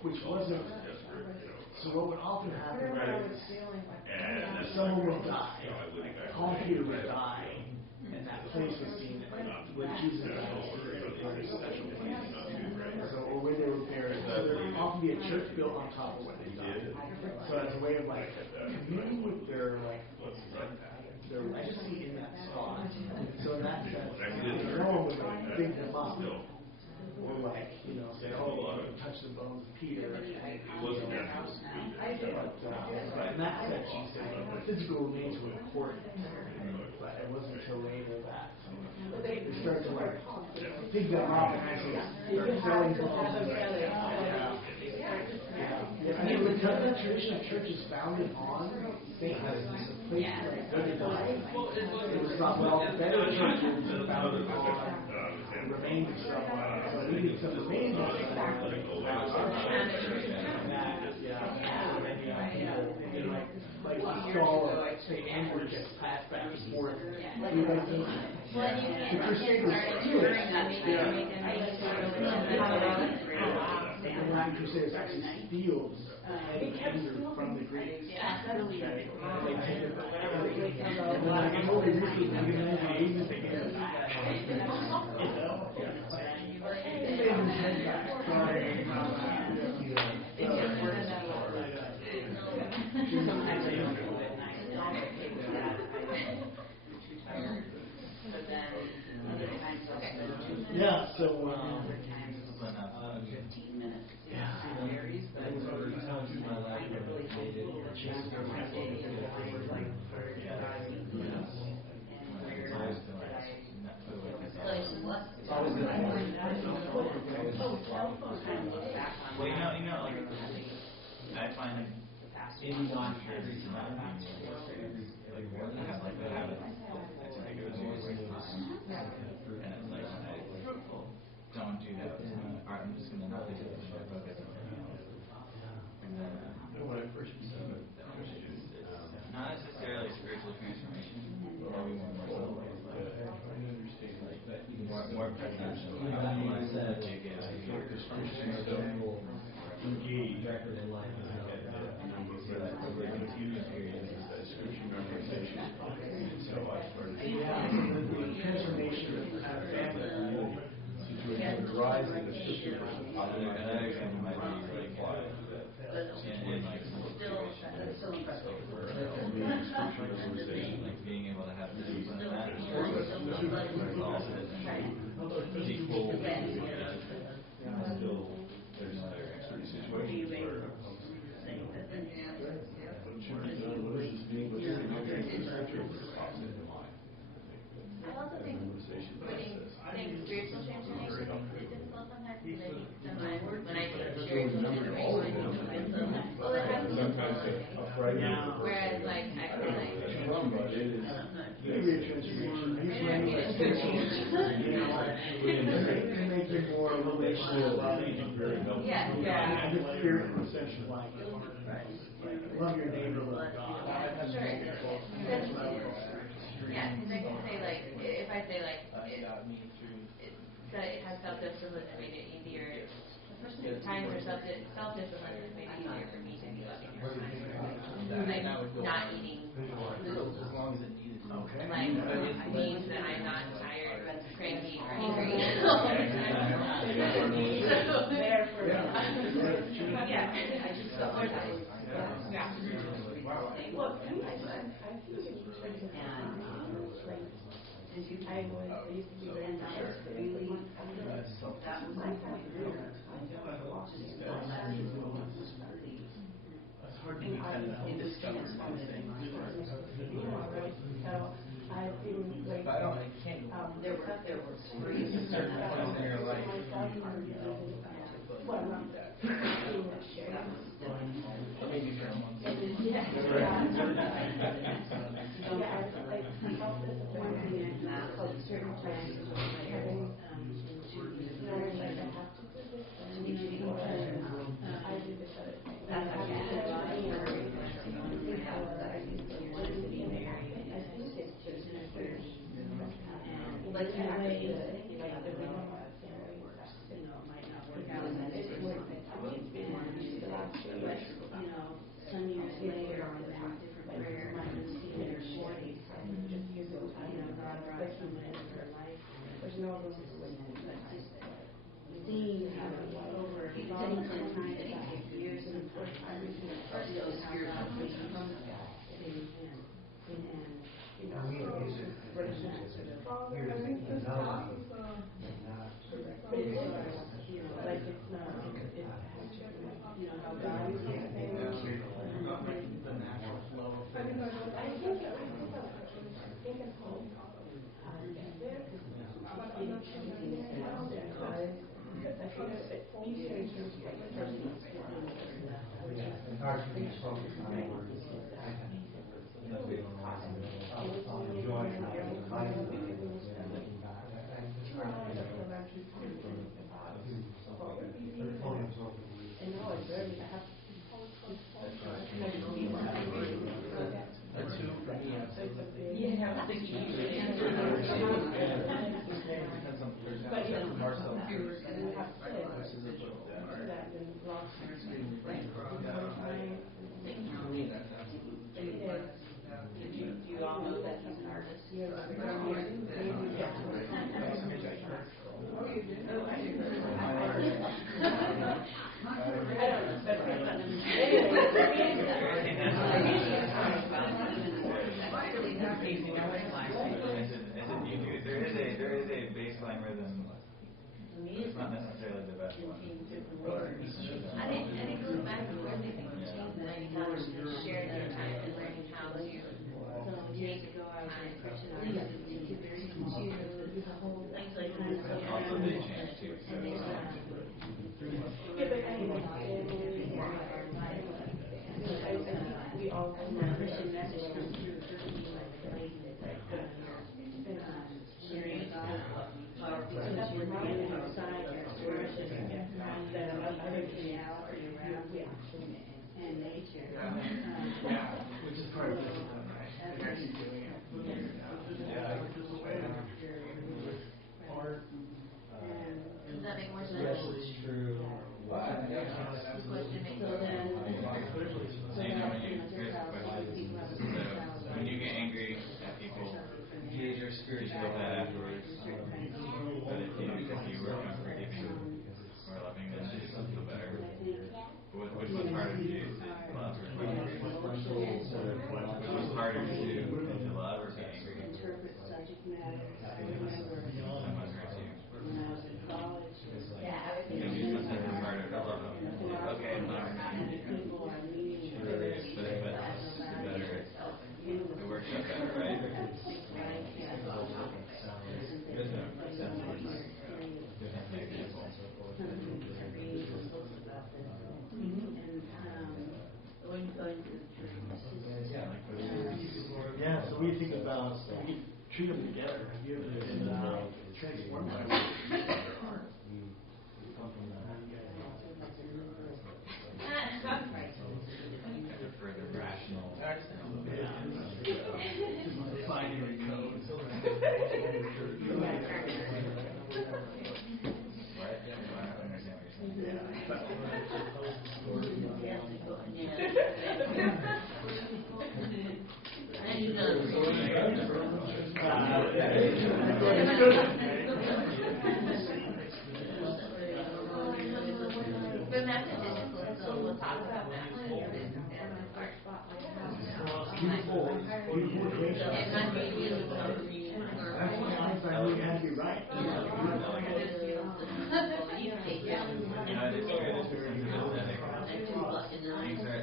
which wasn't. So what would often happen is someone would die, Paul Peter would die, and that place was seen with Jesus died as a very special place. So, or where they were buried. So there would often be a church built on top of where they died. So as a way of like communing with their their legacy in that spot. So in that sense, no one would like dig them up. Or like, say, touch the bones of Peter. But in that sense, you say, the physical remains were recorded. But it wasn't until later that they started to like dig them up and actually start selling bones. I mean, the tradition of church is founded on St. Helen, a place like where they died. It was thought, well, the better church would be founded on the remains of someone. So leaving some remains of someone, like the skull of St. Andrew gets passed back and forth. Well, you can The Crusaders do it. The Latin Crusaders actually steals from the Greeks. They take it, whatever they take it. And then I totally miss it. And then they get it back. Yeah, so 15 minutes. Yeah. Varies, but I find it really helpful to transfer my day of what I would like for driving and where did I It's always good. kind of look back on Well, like, I find Maybe not every time like work, I have like the habit that I go to is like, and it's like when I don't do that, I'm just gonna not do it. I'm gonna focus on something else. It's not necessarily spiritual transformation, but maybe more so like more present. I said engage record in life. Transformation of family. Rising the system. Another example might be really quiet, in like some situations, like being able to have discipline in that, but also be cool. Still, there's another situation where I also think putting spiritual transformation is difficult sometimes because I think sometimes when I think spiritual transformation, well, it has to be whereas like I feel like make it more relational. Yeah. Love your neighbor, love God. Sure. Yeah, because I can say like, if I say like, it has self-discipline that made it easier. Times where self-discipline has made it easier for me to be loving your friend. Like not eating food. Like means that I'm not tired, cranky, or angry all the time. Yeah. It's hard to be kind of discovered. There were three Certain points in your life. Maybe for a month. Some years later, on different prayers, might have seen in her 40s, God brought someone into her life. There's no seeing over a long time, years and those spiritual You all know that he's an artist. There is a baseline rhythm. It's not necessarily the best one. reality around you and nature. Which is part of the discipline, right? You're actually doing it. Does that make more sense? Yes, it's true. The question makes sense. So you know when you, here's the question. So when you get angry at people, Gauge your you spirituality. should look at afterwards. But if you work on forgiving or loving, then you feel better. Which one's harder to do? Love or which one's harder to do? To love or be angry? Interpret subject matter. I remember Someone hurts you. when I was in college, Maybe sometimes it's harder to love them. Okay, I'm not many people are meeting but it's better. It works out better, right? Yeah, so we think about, we can treat them together, and transform them. Further rational. Binary codes. But Monasticism, so we'll talk about that.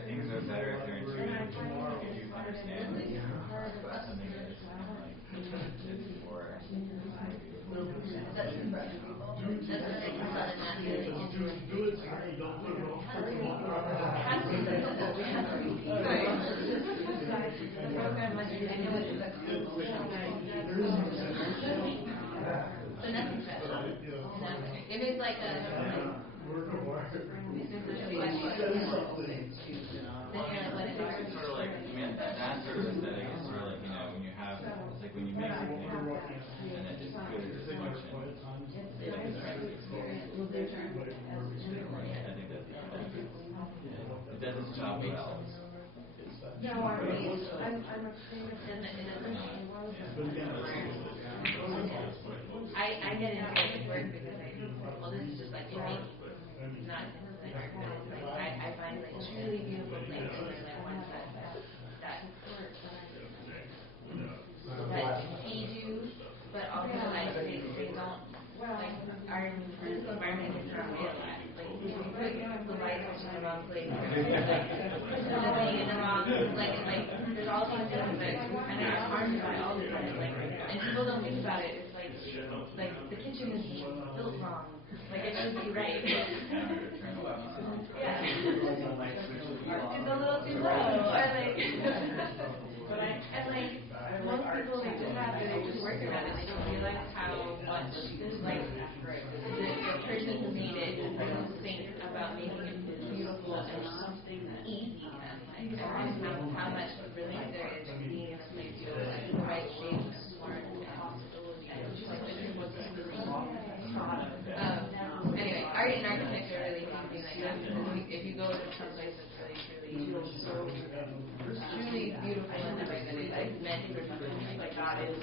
Things are better if they're intuitive, if you understand something that is more. If it's like a Sort of like, I mean, that sort of aesthetic is sort of like, you know, when you have, it's like when you make something and then it's good as a function. I think that's it does its job well. No, I'm I get into this work because well, this is just like me, not like I find like truly beautiful things where like ones that feed you, but also like they don't like our environment gets in our way a lot. Like if you put the light switch in the wrong place, or like put the thing in the wrong like there's all these things that kind of get harmed by all the time. Like and people don't think about it. It's like the kitchen is built wrong. Like it should be right. Yeah. It's a little too low. Or like and like most people they just have they just work around it. They don't realize how much like the person who made it didn't think about making it beautiful and something easy and like how much really there is being in a place with like the right shape and smart and possibility. Like this is what's really anyway, art and architecture really something like that. If you go to some place that's really truly beautiful in the way that it's meant for something like God is,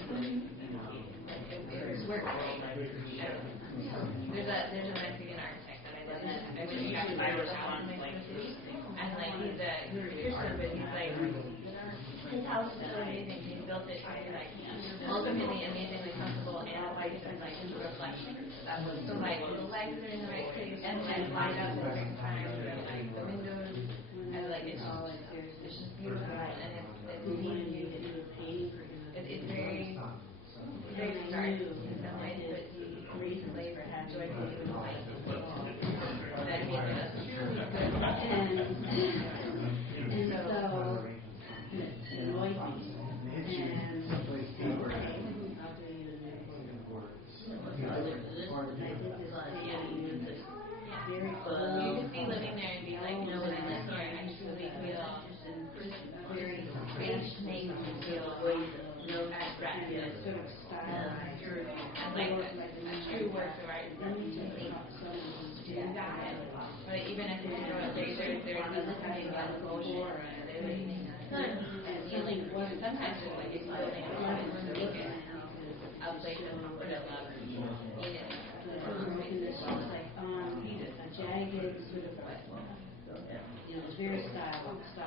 it's work. There's a Mexican architect that I love that I wish he actually was on like city, and like he's a Christian, but he's like his house is so amazing. He built it to be like ultimately amazingly comfortable and light and like his reflection. That was so like the lights are in the right place and like light up at the right time and like the windows and like it's just beautiful and it's painted. It's very dark in some ways, but he recently had joyfully with light that made it a truly good and so noisy and very you can see living even if there's maybe a emotion, healing. Sometimes it's like it's building a place of comfort and love. A jagged sort of it was very stylized.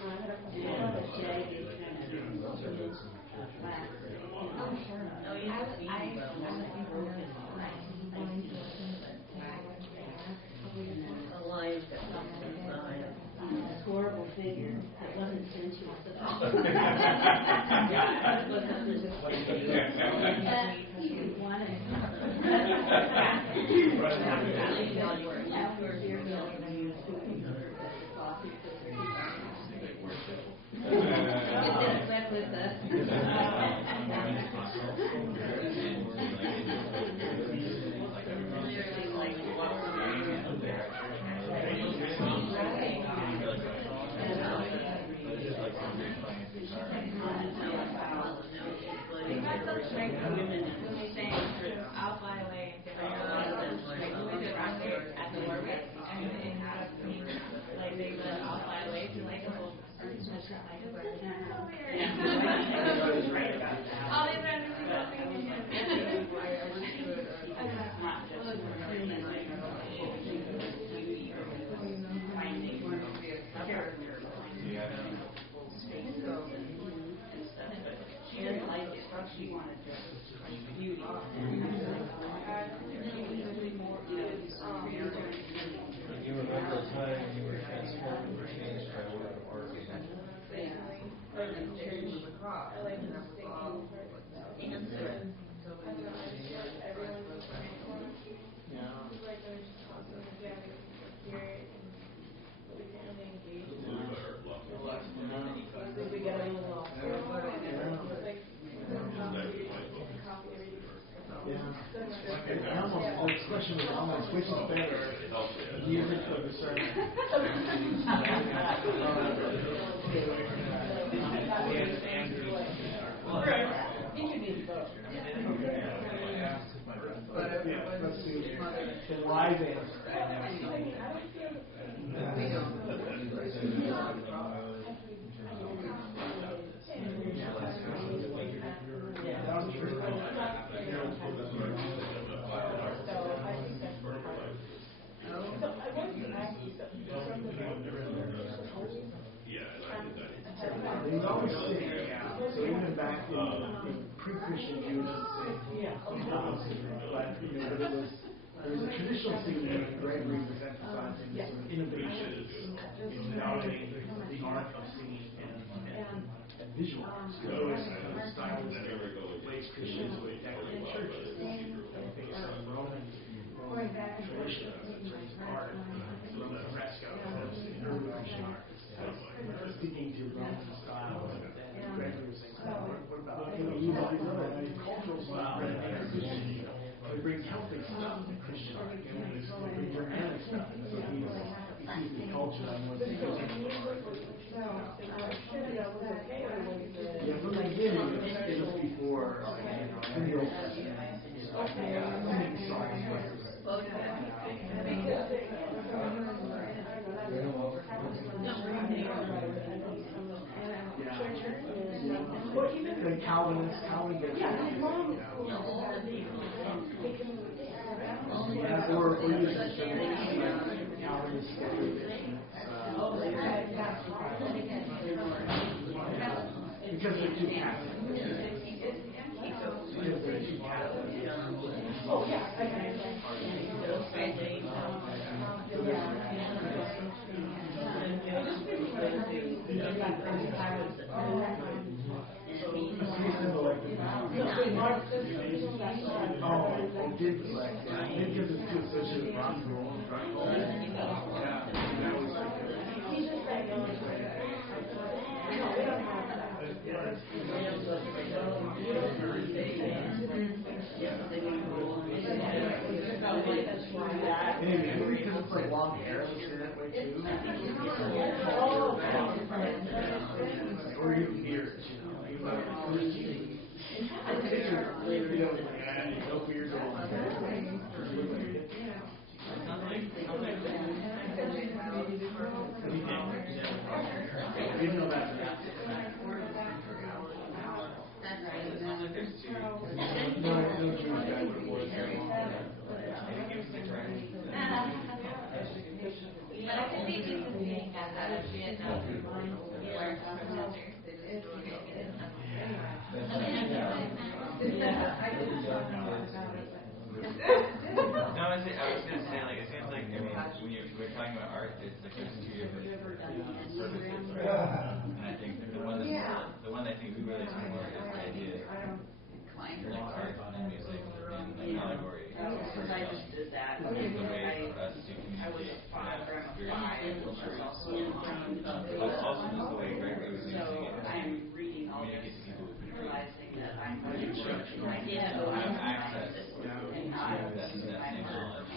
And a jagged kind of flat. Oh, a line a horrible figure. It wasn't sensuous at all. I'll fly away and figure out we did rock there at the orbit and it has me like they said I'll fly away to like a whole all these friends are she wanted to beauty. You remember a time when you were transformed or changed by a work of art? The expression was almost, which is better, music or the sermon? Let's see. The wise answer. They always sing, so even back in pre-Christian Jews would sing, but there was a traditional singing that Gregory was emphasizing sort of innovations in melding the art of singing and visual arts. There was a stylistic ways Christians would decorate churches based on Roman tradition in terms of art, Roman frescoes, and early Christian art. Sticking to Roman style, and Gregory was saying, what about cultural style? They bring Celtic stuff to Christian art, they bring Germanic stuff. So he sees the culture on one thing. Yeah, from the beginning, it was before in the Old Testament. Singing songs the Calvinists, Calvin gets or Calvinist because they're too Catholic. Because they're too Catholic. Oh, yeah. Did like that. Maybe because it's too associated with rock and roll and rock and roll. Yeah. That was anyway, because it's like long hair, it's in that way too. Or even beards, no beard. because I just did that. I was a 5, or I'm a 5. So I'm reading all this, realizing that I'm going to church and I get to have access and not my knowledge.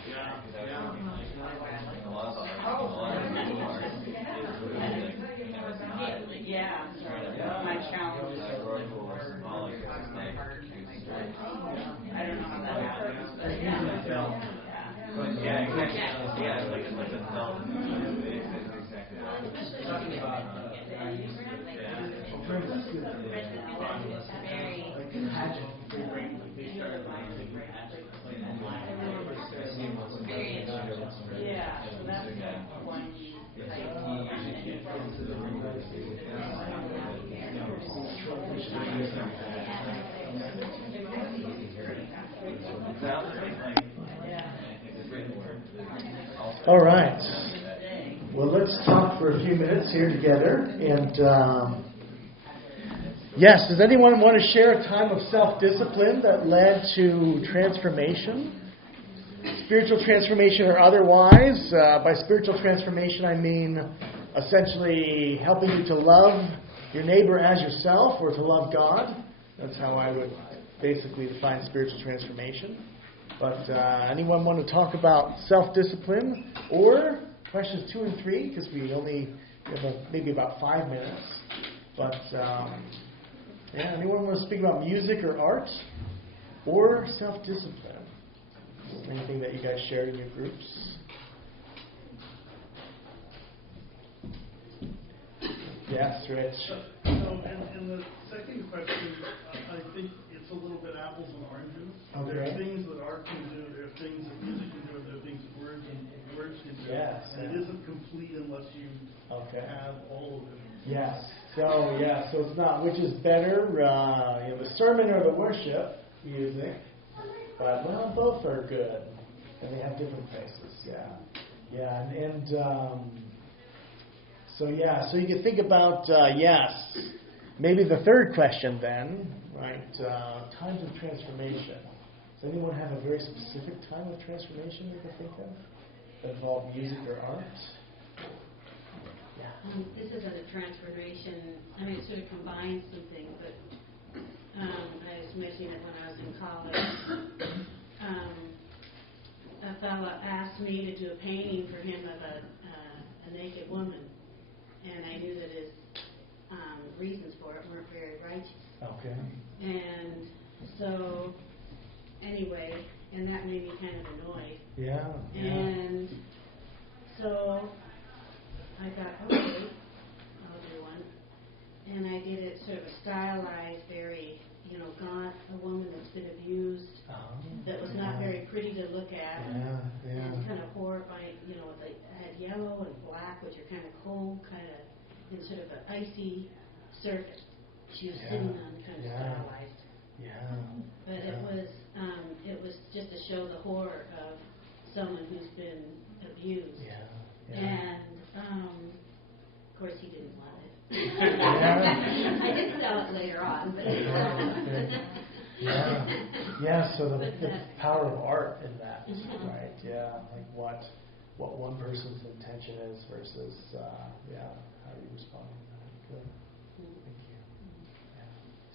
Yeah, my challenge is I don't know how that happens, but yeah. It's like a self. Talking about Yeah, so that's one All right. Well, let's talk for a few minutes here together. And yes, does anyone want to share a time of self-discipline that led to transformation? Spiritual transformation or otherwise. By spiritual transformation, I mean essentially helping you to love your neighbor as yourself or to love God. That's how I would basically define spiritual transformation. But anyone want to talk about self-discipline or questions 2 and 3? Because we only have maybe about 5 minutes. But anyone want to speak about music or art or self-discipline? Anything that you guys shared in your groups? Yes, Rich. So, and the second question, I think it's a little bit apples and oranges. Okay. There are things that art can do, there are things that music can do, and there are things that words can do. Yes. And it isn't complete unless you have all of it. Yes. So it's not which is better, the sermon or the worship music. But both are good, and they have different places. So you can think about maybe the third question then, right? Times of transformation. Does anyone have a very specific time of transformation you can think of that involved music or art? This isn't a transformation. I mean, it sort of combines something, but I was mentioning it when I was in college. A fellow asked me to do a painting for him of a naked woman, and I knew that his reasons for it weren't very righteous. Okay. And so, anyway, and that made me kind of annoyed. Yeah. And so I thought, okay, I'll do one. And I did it sort of stylized, very, gaunt, a woman that's been abused, that was not very pretty to look at, and kind of horrifying, they had yellow and black, which are kind of cold, kind of, in sort of an icy surface. She was sitting on, kind of stylized. But it was just to show the horror of someone who's been abused. And of course he didn't love it. I did sell it later on, but so the power of art in that, right? Like what one person's intention is versus how you respond to that. Good. Thank you.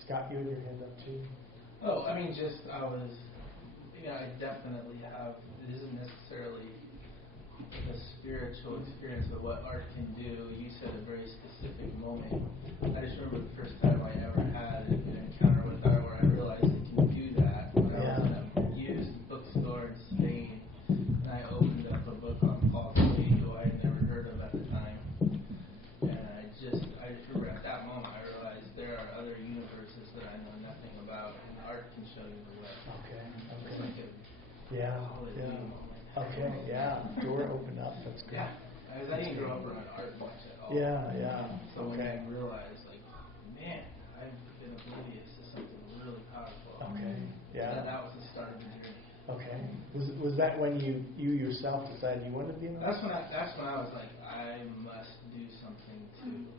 Scott, you had your hand up too. Oh, I mean, I definitely have, it isn't necessarily the spiritual experience of what art can do. You said a very specific moment. I just remember the first time I ever had an encounter with art where I realized it can do that. When I was in a used bookstore in Spain, and I opened up a book on Paul Klee, who I had never heard of at the time. And I just remember at that moment I realized there are other universes that I know nothing about, and art can show you the way. Okay. It's like a moment. Okay, door opened up. That's great. Because I didn't grow up around art much at all. So when I realized, man, I've been oblivious to something really powerful. Okay. That was the start of the journey. Okay. Was that when you yourself decided you wanted to be an artist? That's when I was like, I must do something too.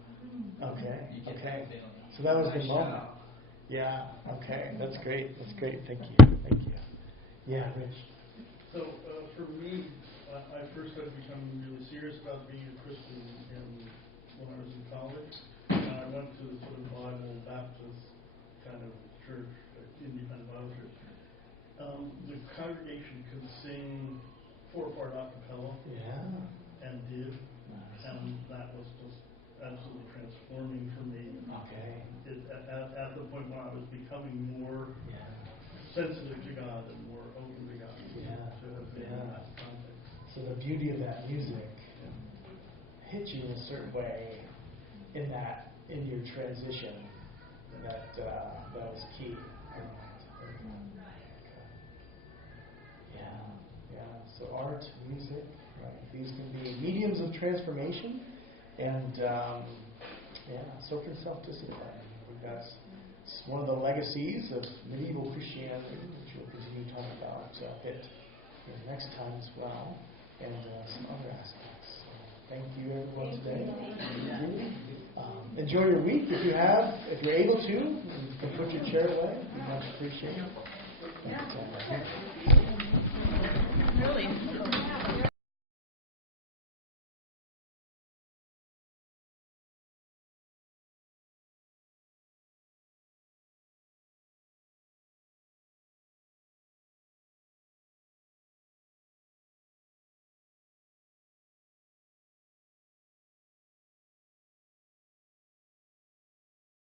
Okay. You get that feeling. So that was the moment. Okay. That's great. Thank you. Yeah, Rich. So for me, I first started becoming really serious about being a Christian when I was in college. I went to sort of Bible Baptist kind of church, independent Bible church. The congregation could sing 4-part a cappella. Yeah. And did. Nice. And that was just absolutely transforming for me. Okay. At the point when I was becoming more sensitive to God and more open to God. To have been in that context. So the beauty of that music hit you in a certain way in your transition. That was key. So art, music, right? These can be mediums of transformation, and so can self-discipline. I think that's one of the legacies of medieval Christianity, which we'll continue to talk about a bit next time as well, and some other aspects. So thank you, everyone, today. Enjoy your week if you're able to. You can put your chair away. We much appreciate it. Really?